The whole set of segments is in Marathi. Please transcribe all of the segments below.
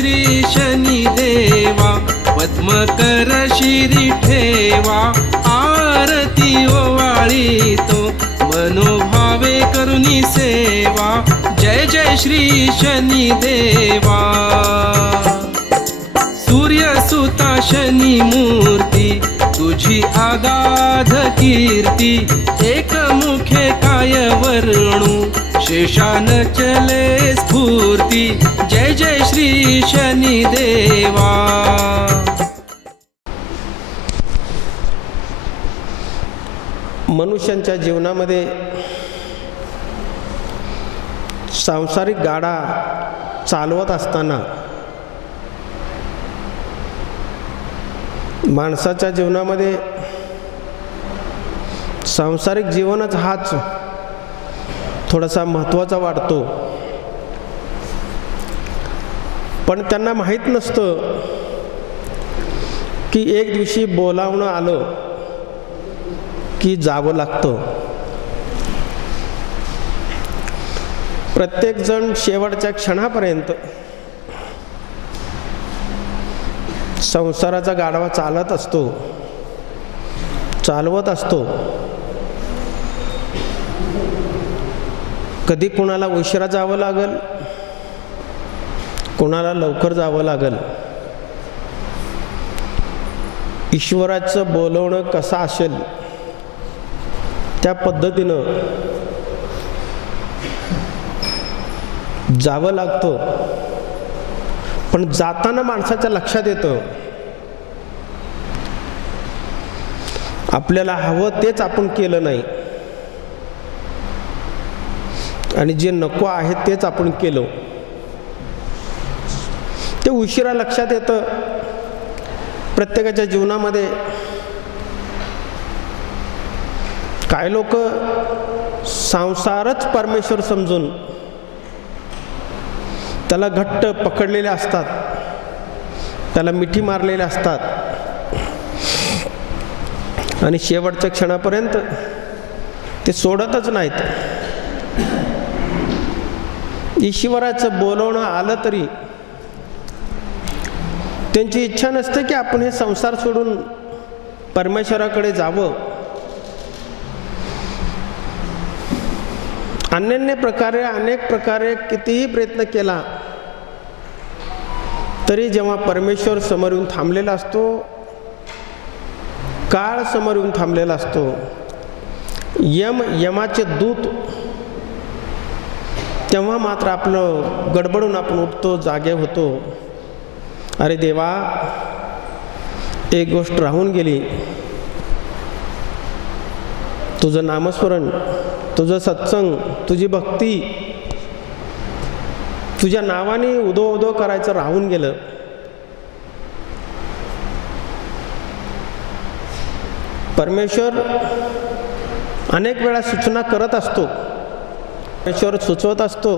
श्री शनी देवा पद्मकर शिरी ठेवा आरती ओवाळी तो मनोभावे करुणी सेवा जय जय श्री शनी देवा. सूर्य शनी मूर्ती तुझी आगाध कीर्ती एक मुखे काय वर्णू शेषान चले स्फूर्ती जय जय श्री शनी देवा मनुष्यांच्या जीवनामध्ये सांसारिक गाडा चालवत असताना माणसाच्या जीवनामध्ये सांसारिक जीवनच हाच थोडासा महत्त्वाचा वाटतो पण त्यांना माहीत नसतं की एक दिवशी बोलावणं आलं की जावं लागतं. प्रत्येकजण शेवटच्या क्षणापर्यंत संसाराचा गाडवा चालत असतो चालवत असतो. कधी कुणाला उशिरा जावं लागल? कुणाला लवकर जावं लागल? ईश्वराचं बोलवणं कसं असेल? त्या पद्धतीनं जावं लागतं. पण जाताना माणसाच्या लक्षात येतं. आपल्याला हवं तेच आपण केलं नाही. आणि जे नको आहे तेच आपण केलं. ते उशिरा लक्षात येतं. प्रत्येकाच्या जीवनामध्ये काय लोक संसारच परमेश्वर समजून त्याला घट्ट पकडलेले असतात. त्याला मिठी मारलेले असतात. आणि शेवटच्या क्षणापर्यंत ते सोडतच नाहीत. ईश्वराचं बोलवणं आलं तरी त्यांची इच्छा नसते की आपण हे संसार सोडून परमेश्वराकडे जावं. अन्यान्य प्रकारे अनेक प्रकारे कितीही प्रयत्न केला तरी जेव्हा परमेश्वर समोर येऊन थांबलेला असतो काळ समोर येऊन थांबलेला असतो यम यमाचे दूत तेव्हा मात्र आपलं गडबडून आपण उठतो जागे होतो. अरे देवा एक गोष्ट राहून गेली. तुझं नामस्मरण तुझं सत्संग तुझी भक्ती तुझ्या नावाने उदो उदो करायचं राहून गेलं. परमेश्वर अनेक वेळा सूचना करत असतो. परमेश्वर सुचवत असतो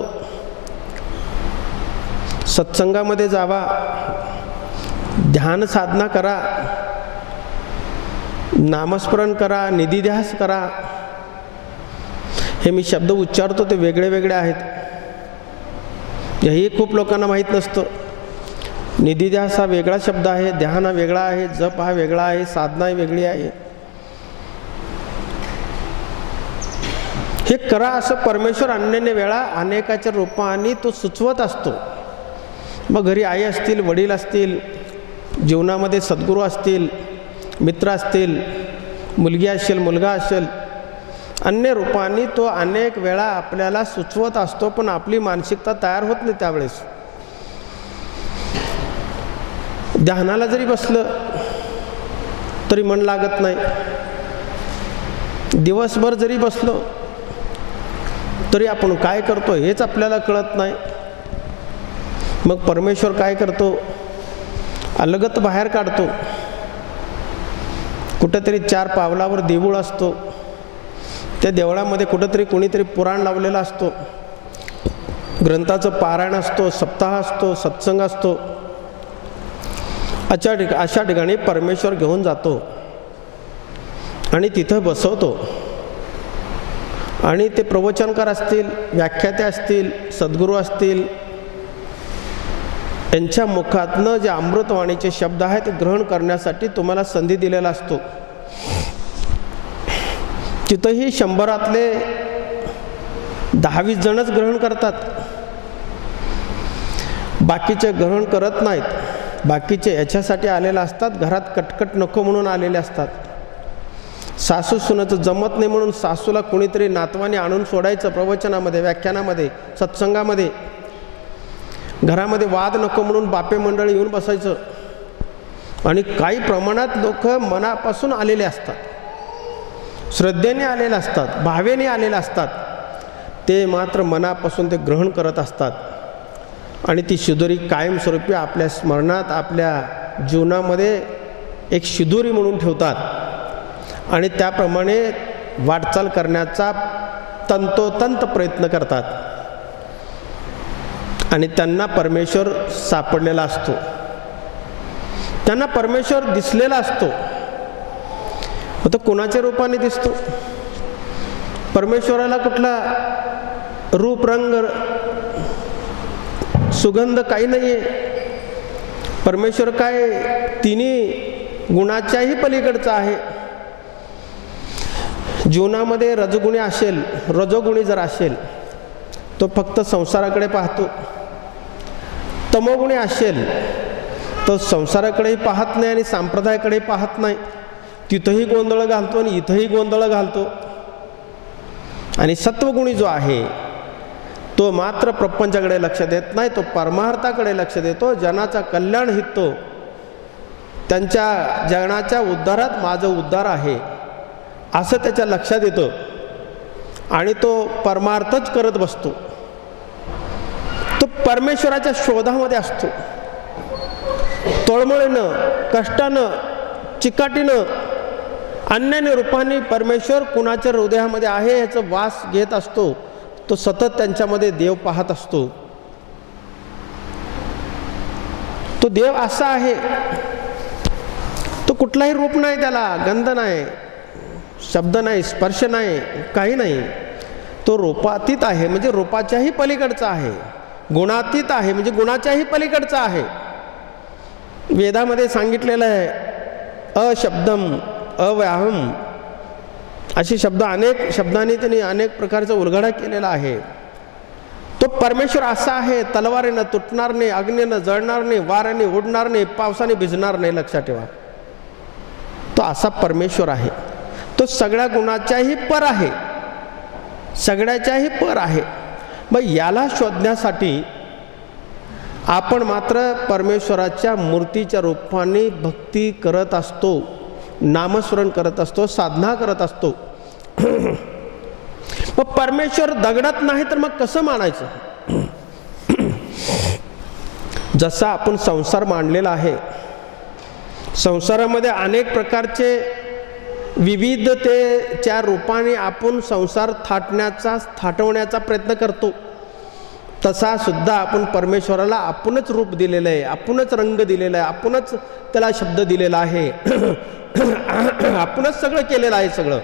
सत्संगामध्ये जावा ध्यान साधना करा नामस्मरण करा निधीध्यास करा. हे मी शब्द उच्चारतो ते वेगळे वेगळे आहेत. हेही खूप लोकांना माहीत नसतं. निधीध्यास हा वेगळा शब्द आहे ध्यान हा वेगळा आहे जप हा वेगळा आहे साधना ही वेगळी आहे. हे करा असं परमेश्वर अन्य वेळा अनेकाच्या रूपाने तो सुचवत असतो. मग घरी आई असतील वडील असतील जीवनामध्ये सद्गुरू असतील मित्र असतील मुलगी असेल मुलगा असेल अन्य रूपाने तो अनेक वेळा आपल्याला सुचवत असतो पण आपली मानसिकता तयार होत नाही त्यावेळेस. ध्यानाला जरी बसलं तरी मन लागत नाही. दिवसभर जरी बसलो तरी आपण काय करतो हेच आपल्याला कळत नाही. मग परमेश्वर काय करतो? अलगत बाहेर काढतो. कुठंतरी चार पावलावर देऊळ असतो. त्या देवळामध्ये कुठंतरी कोणीतरी पुराण लावलेला असतो. ग्रंथाचं पारायण असतो सप्ताह असतो सत्संग असतो. अशा ठिक अशा ठिकाणी परमेश्वर घेऊन जातो. आणि तिथं बसवतो. आणि ते प्रवचनकार असतील व्याख्याते असतील सद्गुरू असतील यांच्या मुखातनं जे अमृतवाणीचे शब्द आहेत ते ग्रहण करण्यासाठी तुम्हाला संधी दिलेला असतो. तिथंही शंभरातले दहावीस जणच ग्रहण करतात. बाकीचे ग्रहण करत नाहीत. बाकीचे याच्यासाठी आलेले असतात घरात कटकट नको म्हणून आलेले असतात. सासू सुनाचं जमत नाही म्हणून सासूला कोणीतरी नातवाने आणून सोडायचं प्रवचनामध्ये व्याख्यानामध्ये सत्संगामध्ये. घरामध्ये वाद नको म्हणून बापे मंडळी येऊन बसायचं. आणि काही प्रमाणात लोक मनापासून आलेले असतात. श्रद्धेने आलेले असतात भावेने आलेले असतात. ते मात्र मनापासून ते ग्रहण करत असतात. आणि ती शिदोरी कायमस्वरूपी आपल्या स्मरणात आपल्या जीवनामध्ये एक शिदोरी म्हणून ठेवतात. आणि त्याप्रमाणे वाटचाल करण्याचा तंतोतंत प्रयत्न करतात. आणि त्यांना परमेश्वर सापडलेला असतो. त्यांना परमेश्वर दिसलेला असतो. तो कोणाच्या रूपाने दिसतो? परमेश्वराला कुठला रूप रंग सुगंध काही नाही आहे परमेश्वर काय तिन्ही गुणाच्याही पलीकडचा आहे. जीवनामध्ये रजगुणी असेल रजोगुणी जर असेल तो फक्त संसाराकडे पाहतो. तमोगुणी असेल तो संसाराकडेही पाहत नाही आणि संप्रदायाकडे पाहत नाही. तिथंही गोंधळ घालतो आणि इथंही गोंधळ घालतो. आणि सत्वगुणी जो आहे तो मात्र प्रपंचाकडे लक्ष देत नाही तो परमार्थाकडे लक्ष देतो जनाचा कल्याण हिततो. त्यांच्या जनाच्या उद्धारात माझं उद्धार आहे. असं त्याच्या लक्षात येतं. आणि तो परमार्थच करत बसतो. तो परमेश्वराच्या शोधामध्ये असतो. तळमळीनं कष्टानं चिकाटीनं अन्यान्य रूपाने परमेश्वर कुणाच्या हृदयामध्ये आहे याचा वास घेत असतो तो सतत त्यांच्यामध्ये देव पाहत असतो. तो देव असा आहे. तो कुठलाही रूप नाही त्याला गंध नाही. शब्द नाही स्पर्श नाही काही नाही. तो रूपातीत आहे म्हणजे रूपाच्याही पलीकडचा आहे. गुणातीत आहे म्हणजे गुणाच्याही पलीकडचा आहे. वेदामध्ये सांगितलेलं आहे अशब्दम अव्याहम. असे शब्द अनेक शब्दांनी त्यांनी अनेक प्रकारचा उलगडा केलेला आहे. तो परमेश्वर असा आहे तलवारीनं तुटणार नाही अग्नीनं जळणार नाही वाऱ्याने उडणार नाही पावसाने भिजणार नाही लक्षात ठेवा. तो असा परमेश्वर आहे. तो सगळ्या गुणाच्याही पर आहे. सगळ्याच्याही पर आहे. मग याला शोधण्यासाठी आपण मात्र परमेश्वराच्या मूर्तीच्या रूपाने भक्ती करत असतो नामस्मरण करत असतो साधना करत असतो. मग परमेश्वर दगडात नाही तर मग कसं मानायचं? जसा आपण संसार मांडलेला आहे संसारामध्ये अनेक प्रकारचे विविधतेच्या रूपाने आपण संसार थाटण्याचा थाटवण्याचा प्रयत्न करतो. तसा सुद्धा आपण परमेश्वराला आपणच रूप दिलेलं आहे आपणच रंग दिलेला आहे आपणच त्याला शब्द दिलेला आहे. आपणच सगळं केलेलं आहे सगळं.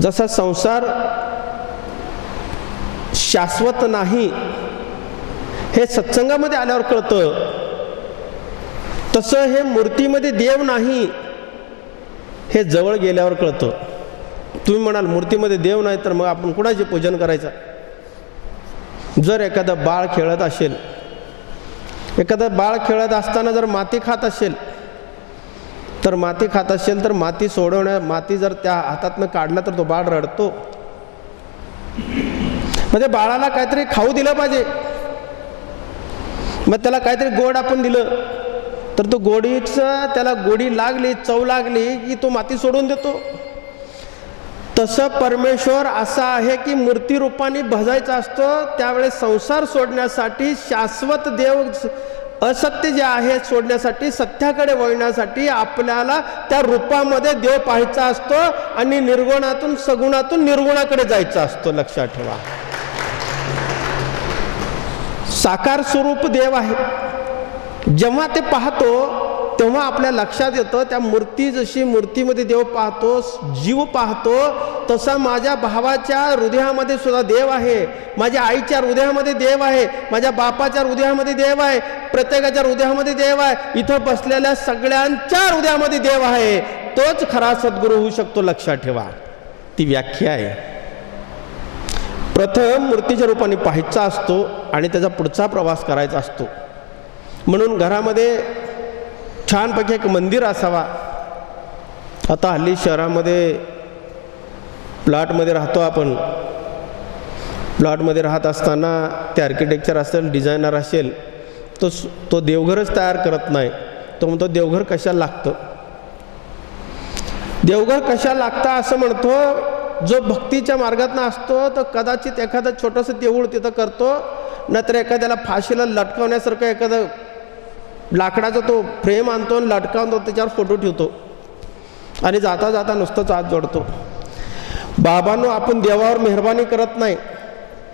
जसा संसार शाश्वत नाही हे सत्संगामध्ये आल्यावर कळतं. तसं हे मूर्तीमध्ये देव नाही हे जवळ गेल्यावर कळतं. तुम्ही म्हणाल मूर्तीमध्ये देव नाही तर मग आपण कुणाचे पूजन करायचं? जर एखादं बाळ खेळत असेल एखादं बाळ खेळत असताना जर माती खात असेल तर माती खात असेल तर माती सोडवण्या माती जर त्या हातातनं काढला तर तो बाळ रडतो. म्हणजे बाळाला काहीतरी खाऊ दिलं पाहिजे. मग त्याला काहीतरी गोड आपण दिलं. तर तो गोडीचं त्याला गोडी लागली चव लागली की तो माती सोडून देतो. तसं परमेश्वर असा आहे की मूर्ती रूपाने भजायचा असतो त्यावेळेस संसार सोडण्यासाठी शाश्वत देव असत्य जे आहे सोडण्यासाठी सत्याकडे वळण्यासाठी आपल्याला त्या रूपामध्ये देव पाहायचा असतो आणि निर्गुणातून सगुणातून निर्गुणाकडे जायचा असतो. लक्षात ठेवा. साकार स्वरूप देव आहे. जेव्हा ते पाहतो तेव्हा आपल्या लक्षात येतं त्या मूर्ती जशी मूर्तीमध्ये देव पाहतो जीव पाहतो तसा माझ्या भावाच्या हृदयामध्ये सुद्धा देव आहे. माझ्या आईच्या हृदयामध्ये देव आहे. माझ्या बापाच्या हृदयामध्ये देव आहे. प्रत्येकाच्या हृदयामध्ये देव आहे. इथं बसलेल्या सगळ्यांच्या हृदयामध्ये देव आहे. तोच खरा सद्गुरू होऊ शकतो लक्षात ठेवा. ती व्याख्या आहे. प्रथम मूर्तीच्या रूपाने पाहायचा असतो आणि त्याचा पुढचा प्रवास करायचा असतो. म्हणून घरामध्ये छानपैकी एक मंदिर असावा. आता हल्ली शहरामध्ये प्लॉटमध्ये राहतो आपण. प्लॉटमध्ये राहत असताना ते आर्किटेक्चर असेल डिझायनर असेल तो तो देवघरच तयार करत नाही. तो म्हणतो देवघर कशाला लागतं? देवघर कशाला लागतं असं म्हणतो जो भक्तीच्या मार्गातनं असतो तर कदाचित एखादं छोटंसं देऊळ तिथं करतो नाहीतर एखाद्याला फाशीला लटकवण्यासारखं एखादं लाकडाचा तो फ्रेम आणतो आणि लटकावून तो त्याच्यावर फोटो ठेवतो. आणि जाता जाता नुसतंच हात जोडतो. बाबांनो आपण देवावर मेहरबानी करत नाही.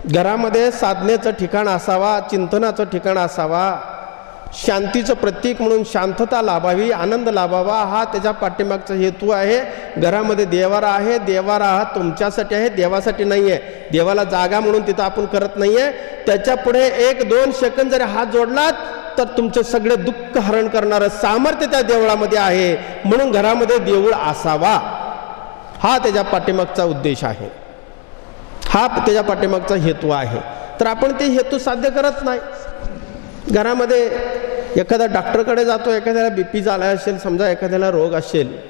घरामध्ये साधनेचं ठिकाण असावा चिंतनाचं ठिकाण असावा शांतीचं प्रतीक म्हणून शांतता लाभावी आनंद लाभावा हा त्याच्या पाठीमागचा हेतू आहे. घरामध्ये देवारा आहे देवारा हा तुमच्यासाठी आहे देवासाठी नाही आहे देवाला जागा म्हणून तिथं आपण करत नाही आहे त्याच्या पुढे एक दोन सेकंद जरी हात जोडलात तर तुमचे सगळे दुःख हरण करणारं सामर्थ्य त्या देवळामध्ये आहे. म्हणून घरामध्ये देऊळ असावा. हा त्याच्या पाठीमागचा उद्देश आहे. हा त्याच्या पाठीमागचा हेतू आहे. तर आपण ते हेतू साध्य करत नाही. घरामध्ये एखादा डॉक्टरकडे जातो एखाद्याला बी पी झाला असेल समजा एखाद्याला रोग असेल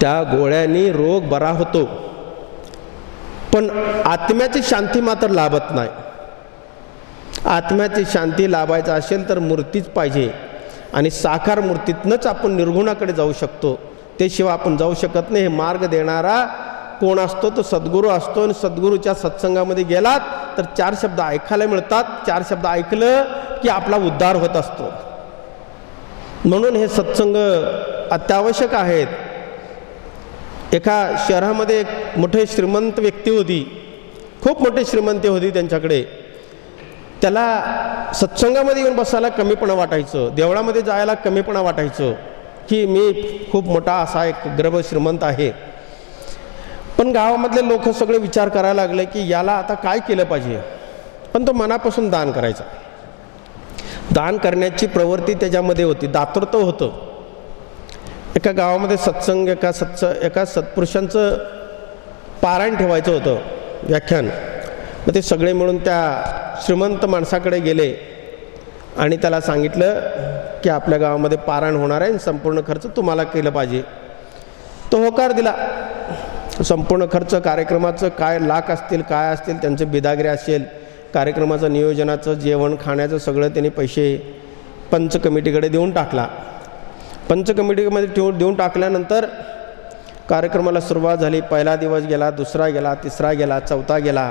त्या गोळ्यांनी रोग बरा होतो. पण आत्म्याची शांती मात्र लाभत नाही. आत्म्याची शांती लाभायचं असेल तर मूर्तीच पाहिजे. आणि साकार मूर्तीतनंच आपण निर्गुणाकडे जाऊ शकतो. ते शिवाय आपण जाऊ शकत नाही. हे मार्ग देणारा कोण असतो तो सद्गुरू असतो. आणि सद्गुरूच्या सत्संगामध्ये गेलात तर चार शब्द ऐकायला मिळतात. चार शब्द ऐकलं की आपला उद्धार होत असतो. म्हणून हे सत्संग अत्यावश्यक आहेत. एका शहरामध्ये एक मोठे श्रीमंत व्यक्ती होती. खूप मोठी श्रीमंती होती त्यांच्याकडे. त्याला सत्संगामध्ये येऊन बसायला कमीपणा वाटायचं देवळामध्ये जायला कमीपणा वाटायचं की मी खूप मोठा असा एक गर्भ श्रीमंत आहे. पण गावामधले लोक सगळे विचार करायला लागले की याला आता काय केलं पाहिजे? पण तो मनापासून दान करायचा. दान करण्याची प्रवृत्ती त्याच्यामध्ये होती दातृत्व होतं. एका गावामध्ये सत्संग एका सत्स एका सत्पुरुषांचं पारायण ठेवायचं होतं व्याख्यान. मग ते सगळे मिळून त्या श्रीमंत माणसाकडे गेले. आणि त्याला सांगितलं की आपल्या गावामध्ये पारायण होणार आहे आणि संपूर्ण खर्च तुम्हाला केलं पाहिजे. तो होकार दिला. संपूर्ण खर्च कार्यक्रमाचं काय लाख असतील काय असतील त्यांचं बिदागिरी असेल कार्यक्रमाचं नियोजनाचं जेवण खाण्याचं सगळं त्यांनी पैसे पंच कमिटीकडे देऊन टाकला. पंच कमिटीमध्ये ठेवून देऊन टाकल्यानंतर कार्यक्रमाला सुरुवात झाली. पहिला दिवस गेला दुसरा गेला तिसरा गेला चौथा गेला.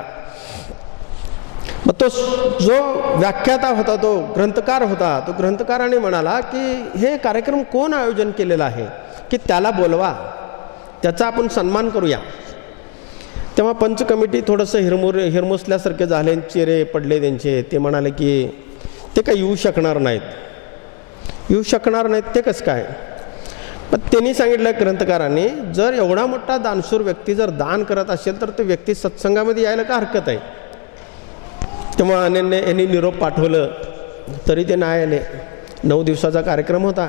मग तो जो व्याख्याता होता तो ग्रंथकार होता तो ग्रंथकाराने म्हणाला की हे कार्यक्रम कोण आयोजन केलेलं आहे? की त्याला बोलवा. त्याचा आपण सन्मान करूया. तेव्हा पंच कमिटी थोडंसं हिरमुर हिरमुसल्यासारखे झाले चेहरे पडले त्यांचे. ते म्हणाले की ते काय येऊ शकणार नाहीत. येऊ शकणार नाहीत? ते कसं काय? पण त्यांनी सांगितलं ग्रंथकारांनी जर एवढा मोठा दानशूर व्यक्ती जर दान करत असेल तर तो व्यक्ती सत्संगामध्ये यायला का हरकत आहे? तेव्हा अनन्य यांनी निरोप पाठवलं तरी ते नाही आले. नऊ दिवसाचा कार्यक्रम होता.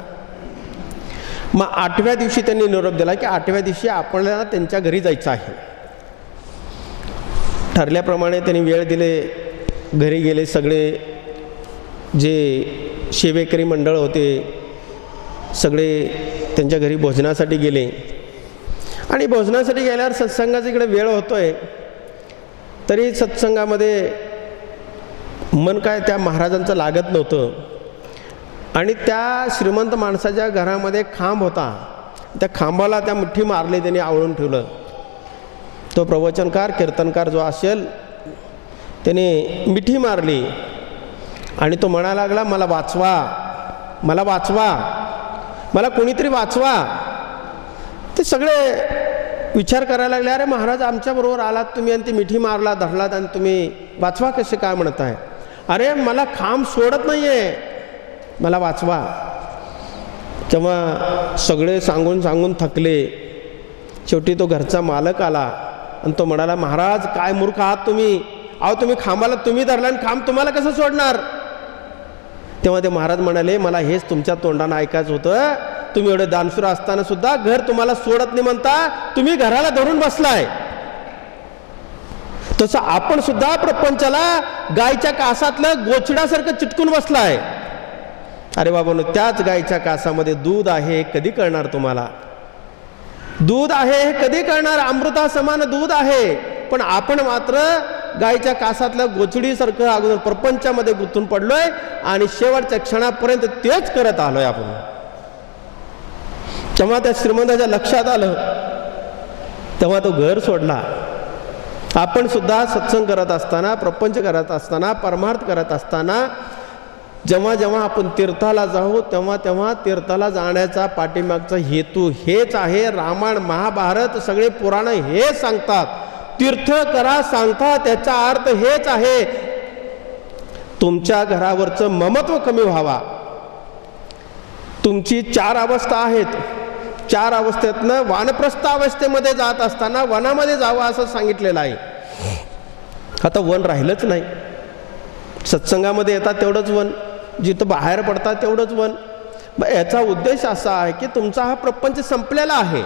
मग आठव्या दिवशी त्यांनी निरोप दिला की आठव्या दिवशी आपल्याला त्यांच्या घरी जायचं आहे. ठरल्याप्रमाणे त्यांनी वेळ दिले घरी गेले सगळे. जे शेवेकरी मंडळ होते सगळे त्यांच्या घरी भोजनासाठी गेले. आणि भोजनासाठी गेल्यावर सत्संगाचा इकडे वेळ होतोय. तरी सत्संगामध्ये मन काय त्या महाराजांचं लागत नव्हतं. आणि त्या श्रीमंत माणसाच्या घरामध्ये खांब होता. त्या खांबाला त्या मुठ्ठी मारली त्यांनी आवळून ठेवलं. तो प्रवचनकार कीर्तनकार जो असेल त्याने मिठी मारली. आणि तो म्हणायला लागला मला वाचवा मला वाचवा. मला कोणीतरी वाचवा. ते सगळे विचार करायला लागले अरे महाराज आमच्याबरोबर आलात तुम्ही आणि ती मिठी मारला धरलात आणि तुम्ही वाचवा कसे काय म्हणत आहे? अरे मला खांब सोडत नाही आहे मला वाचवा. तेव्हा सगळे सांगून सांगून थकले. शेवटी तो घरचा मालक आला आणि तो म्हणाला महाराज काय मूर्ख आहात तुम्ही? अहो तुम्ही खांबाला तुम्ही धरला आणि खांब तुम्हाला कसं सोडणार? तेव्हा ते महाराज म्हणाले मला हेच तुमच्या तोंडानं ऐकायचं होतं. तुम्ही एवढे दानशूर असताना सुद्धा घर तुम्हाला सोडत नाही म्हणता तुम्ही घराला धरून बसलाय. तसं आपण सुद्धा प्रपंचाला गायच्या कासातलं गोचड्यासारखं चिटकून बसलाय. अरे बाबा त्याच गायच्या कासामध्ये दूध आहे हे कधी कळणार तुम्हाला? दूध आहे हे कधी कळणार? अमृता समान दूध आहे. पण आपण मात्र गायीच्या कासातल्या गोचडीसारखं अगोदर प्रपंचामध्ये गुंतून पडलोय आणि शेवटच्या क्षणापर्यंत तेच करत आलोय आपण. तेव्हा त्या श्रीमंताच्या लक्षात आलं तेव्हा तो घर सोडला. आपण सुद्धा सत्संग करत असताना प्रपंच करत असताना परमार्थ करत असताना जेव्हा जेव्हा आपण तीर्थाला जाऊ तेव्हा तेव्हा तीर्थाला जाण्याचा पाठीमागचा हेतू हेच आहे. रामायण महाभारत सगळे पुराण हे सांगतात. तीर्थ करा सांगता त्याचा अर्थ हेच आहे. तुमच्या घरावरचं ममत्व कमी व्हावा. तुमची चार अवस्था आहेत. चार अवस्थेतनं वानप्रस्थ अवस्थेमध्ये जात असताना वनामध्ये जावं असं सांगितलेलं आहे. आता वन राहिलंच नाही. सत्संगामध्ये येतात तेवढंच वन. जिथं बाहेर पडतात तेवढंच वन. याचा उद्देश असा आहे की तुमचा हा प्रपंच संपलेला आहे.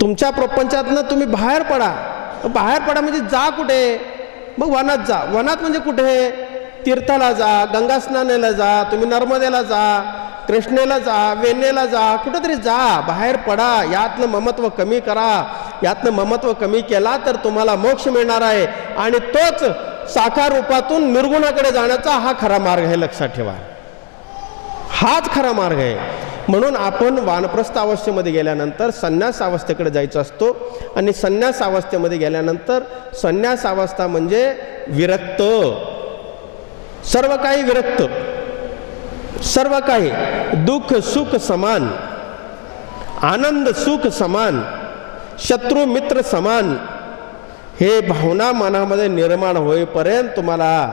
तुमच्या प्रपंचातनं तुम्ही बाहेर पडा. बाहेर पडा म्हणजे जा कुठे? मग वनात जा. वनात म्हणजे कुठे? तीर्थाला जा गंगा स्नानाला जा तुम्ही नर्मदेला जा कृष्णेला जा वेण्णेला जा कुठंतरी जा. बाहेर पडा. यातनं ममत्व कमी करा. यातनं ममत्व कमी केला तर तुम्हाला मोक्ष मिळणार आहे. आणि तोच साकार रूपातून निर्गुणाकडे जाण्याचा हा खरा मार्ग आहे लक्षात ठेवा. हाच खरा मार्ग आहे. म्हणून आपण वानप्रस्थ अवस्थेमध्ये गेल्यानंतर संन्यास अवस्थेकडे जायचं असतो. आणि संन्यास अवस्थेमध्ये गेल्यानंतर संन्यास अवस्था म्हणजे विरक्त. सर्व काही विरक्त. सर्व काही दुःख सुख समान. आनंद सुख समान. शत्रू मित्र समान. हे भावना मनामध्ये निर्माण होईपर्यंत तुम्हाला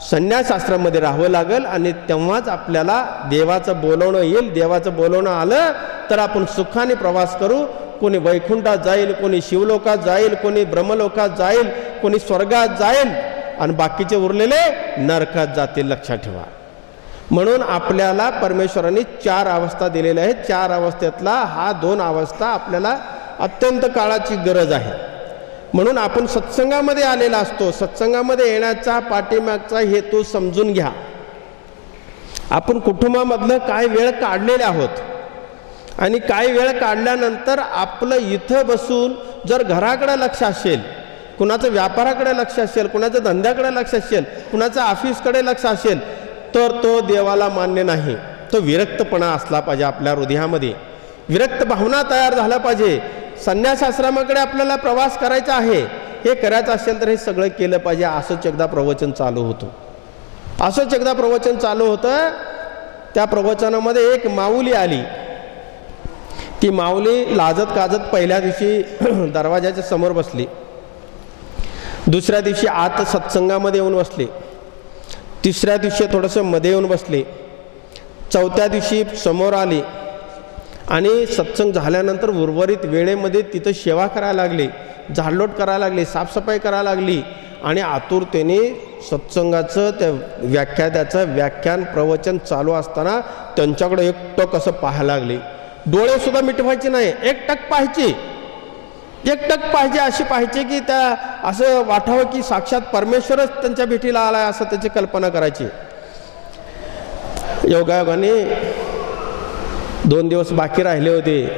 संन्यास राहावं लागेल आणि तेव्हाच आपल्याला देवाचं बोलवणं येईल. देवाचं बोलवणं आलं तर आपण सुखाने प्रवास करू. कोणी वैकुंठात जाईल कोणी शिवलोकात जाईल कोणी ब्रह्मलोकात जाईल कोणी स्वर्गात जाईल आणि बाकीचे उरलेले नरकात जातील लक्षात ठेवा. म्हणून आपल्याला परमेश्वरांनी चार अवस्था दिलेल्या आहेत. चार अवस्थेतला हा दोन अवस्था आपल्याला अत्यंत काळाची गरज आहे. म्हणून आपण सत्संगामध्ये आलेला असतो. सत्संगामध्ये येण्याचा पाठीमागचा हेतू समजून घ्या. आपण कुटुंबामधलं काय वेळ काढलेले आहोत? आणि काही वेळ काढल्यानंतर आपलं इथं बसून जर घराकडे लक्ष असेल कुणाचं व्यापाराकडे लक्ष असेल कुणाचं धंद्याकडे लक्ष असेल कुणाचं ऑफिसकडे लक्ष असेल तर तो देवाला मान्य नाही. तो विरक्तपणा असला पाहिजे आपल्या हृदयामध्ये. विरक्त भावना तयार झाल्या पाहिजे. संन्यासाश्रमाकडे आपल्याला प्रवास करायचा आहे हे करायचं असेल तर हे सगळं केलं पाहिजे. असंच एकदा प्रवचन चालू होतं. असंच एकदा प्रवचन चालू होतं. त्या प्रवचनामध्ये एक माऊली आली. ती माऊली लाजत काजत पहिल्या दिवशी दरवाजाच्या समोर बसली. दुसऱ्या दिवशी आत सत्संगामध्ये येऊन बसली. तिसऱ्या दिवशी थोडंसं मध्ये येऊन बसले. चौथ्या दिवशी समोर आली. आणि सत्संग झाल्यानंतर उर्वरित वेळेमध्ये तिथं सेवा करायला लागली झाडलोट करायला लागली साफसफाई करायला लागली आणि आतुरतेने सत्संगाचं त्या व्याख्यात्याचं व्याख्यान प्रवचन चालू असताना त्यांच्याकडे एकटक असं पाहायला लागली. डोळेसुद्धा मिटवायचे नाही एकटक पाहायची. एकटक पाहिजे अशी पाहिजे की त्या असं वाटावं की साक्षात परमेश्वरच त्यांच्या भेटीला आलाय असं त्याची कल्पना करायची. योगायोगाने दोन दिवस बाकी राहिले होते.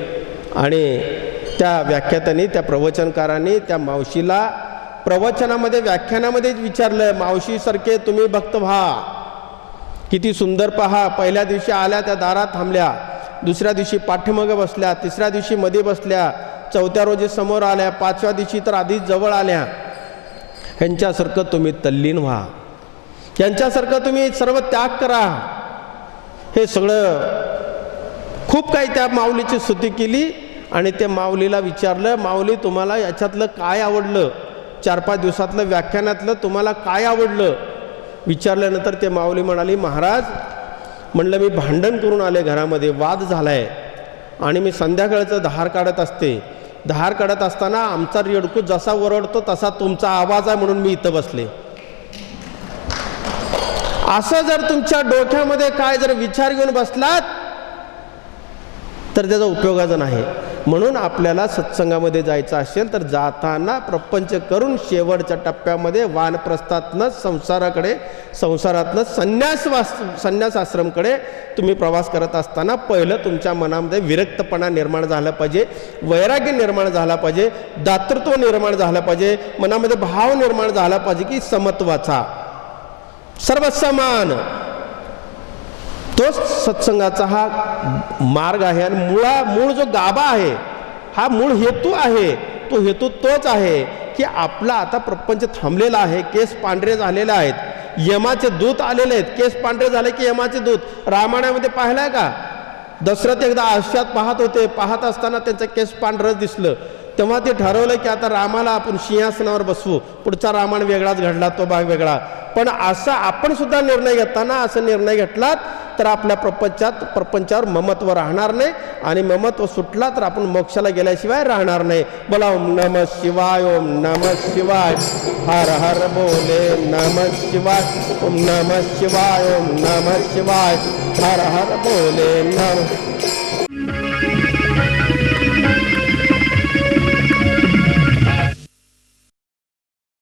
आणि त्या व्याख्यातांनी त्या प्रवचनकारांनी त्या मावशीला प्रवचनामध्ये व्याख्यानामध्येच विचारलं मावशीसारखे तुम्ही भक्त व्हा. किती सुंदर पहा. पहिल्या दिवशी आल्या त्या दारात थांबल्या. दुसऱ्या दिवशी पाठीमागं बसल्या. तिसऱ्या दिवशी मध्ये बसल्या. चौथ्या रोजी समोर आल्या. पाचव्या दिवशी तर आधीच जवळ आल्या. ह्यांच्यासारखं तुम्ही तल्लीन व्हा. यांच्यासारखं तुम्ही सर्व त्याग करा. हे सगळं खूप काही त्या माऊलीची स्तुती केली आणि त्या माऊलीला विचारलं माऊली तुम्हाला याच्यातलं काय आवडलं? चार पाच दिवसातलं व्याख्यानातलं तुम्हाला काय आवडलं? विचारल्यानंतर ते माऊली म्हणाली महाराज म्हणलं मी भांडण करून आले घरामध्ये वाद झालाय आणि मी संध्याकाळचं धार काढत असते. धार काढत असताना आमचा रेडकू जसा ओरडतो तसा तुमचा आवाज आहे म्हणून मी इथं बसले. असं जर तुमच्या डोक्यामध्ये काय जर विचार घेऊन बसलात तर त्याचा उपयोगाचा नाही. म्हणून आपल्याला सत्संगामध्ये जायचं असेल तर जाताना प्रपंच करून शेवटच्या टप्प्यामध्ये वानप्रस्थातनं संसाराकडे संसारातनं संन्यास वास संन्यास आश्रमकडे तुम्ही प्रवास करत असताना पहिलं तुमच्या मनामध्ये विरक्तपणा निर्माण झाला पाहिजे वैराग्य निर्माण झाला पाहिजे दातृत्व निर्माण झालं पाहिजे मनामध्ये भाव निर्माण झाला पाहिजे की समत्वाचा. सर्व समान तोच सत्संगाचा हा मार्ग आहे आणि मुळा मूळ जो गाभा आहे हा मूळ हेतू आहे तो हेतू तोच आहे की आपला आता प्रपंच थांबलेला आहे केस पांढरे झालेले आहेत यमाचे दूत आलेले आहेत केस पांढरे झाले की यमाचे दूत. रामायणामध्ये पाहिलाय का? दशरथ एकदा आयुष्यात पाहत होते पाहत असताना त्यांचं केस पांढरं दिसलं. तेव्हा ते ठरवलं की आता रामाला आपण सिंहासनावर बसवू. पुढचा रामायण वेगळाच घडला तो भाग वेगळा. पण असा आपण सुद्धा निर्णय घेताना असं निर्णय घेतलात तर आपल्या प्रपंचात प्रपंचावर ममत्व राहणार नाही आणि ममत्व सुटला तर आपण मोक्षाला गेल्याशिवाय राहणार नाही. बोला ओम नम शिवाय ओम नम शिवाय. हर हर बोले नम शिवाय. ओम नम शिवाय ओम नम शिवाय. हर हर बोले नम.